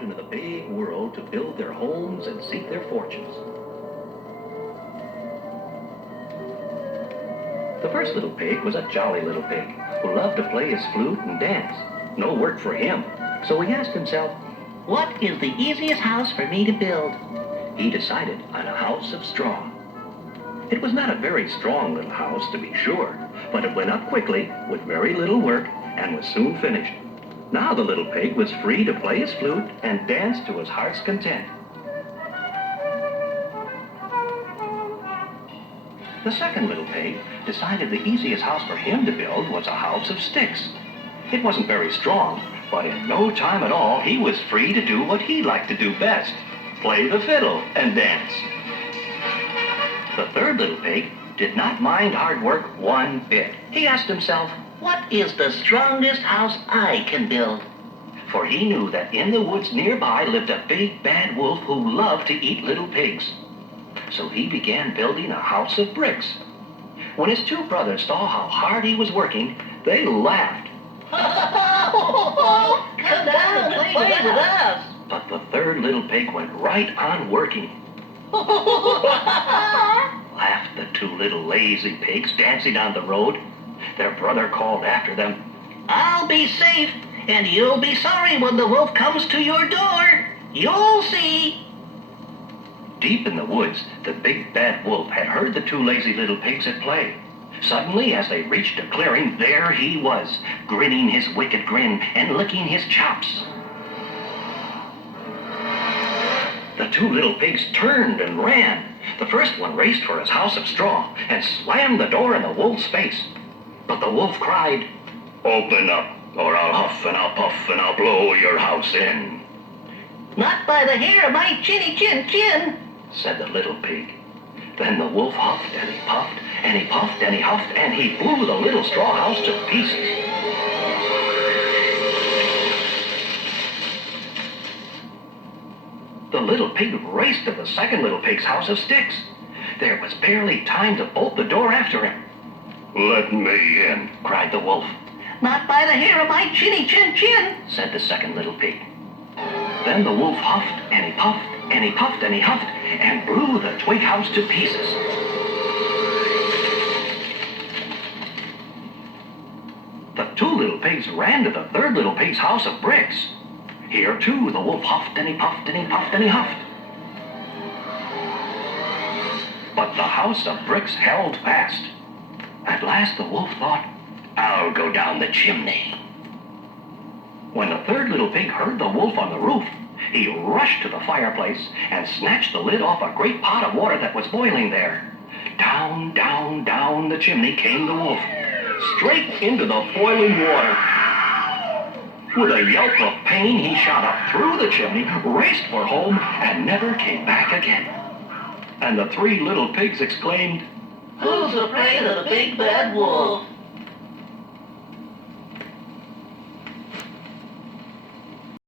out into the big world to build their homes and seek their fortunes. The first little pig was a jolly little pig who loved to play his flute and dance. No work for him, so he asked himself, what is the easiest house for me to build? He decided on a house of straw. It was not a very strong little house, to be sure, but it went up quickly with very little work and was soon finished. Now the little pig was free to play his flute and dance to his heart's content. The second little pig decided the easiest house for him to build was a house of sticks. It wasn't very strong, but in no time at all he was free to do what he liked to do best, play the fiddle and dance. The third little pig did not mind hard work one bit. He asked himself, what is the strongest house I can build? For he knew that in the woods nearby lived a big bad wolf who loved to eat little pigs. So he began building a house of bricks. When his two brothers saw how hard he was working, they laughed. Come down and play with us. But the third little pig went right on working. Laughed the two little lazy pigs dancing on the road. Their brother called after them, I'll be safe, and you'll be sorry when the wolf comes to your door. You'll see. Deep in the woods, the big bad wolf had heard the two lazy little pigs at play. Suddenly, as they reached a clearing, there he was, grinning his wicked grin and licking his chops. The two little pigs turned and ran. The first one raced for his house of straw and slammed the door in the wolf's face. But the wolf cried, Open up, or I'll huff and I'll puff and I'll blow your house in. Not by the hair of my chinny chin chin, said the little pig. Then the wolf huffed and he puffed and he puffed and he huffed and he blew the little straw house to pieces. The little pig raced to the second little pig's house of sticks. There was barely time to bolt the door after him. Let me in, cried the wolf. Not by the hair of my chinny chin chin, said the second little pig. Then the wolf huffed and he puffed and he puffed and he huffed and blew the twig house to pieces. The two little pigs ran to the third little pig's house of bricks. Here, too, the wolf huffed and he puffed and he puffed and he huffed. But the house of bricks held fast. At last the wolf thought, I'll go down the chimney. When the third little pig heard the wolf on the roof, he rushed to the fireplace and snatched the lid off a great pot of water that was boiling there. Down, down, down the chimney came the wolf, straight into the boiling water. With a yelp of pain, he shot up through the chimney, raced for home, and never came back again. And the three little pigs exclaimed, Who's afraid of the big bad wolf?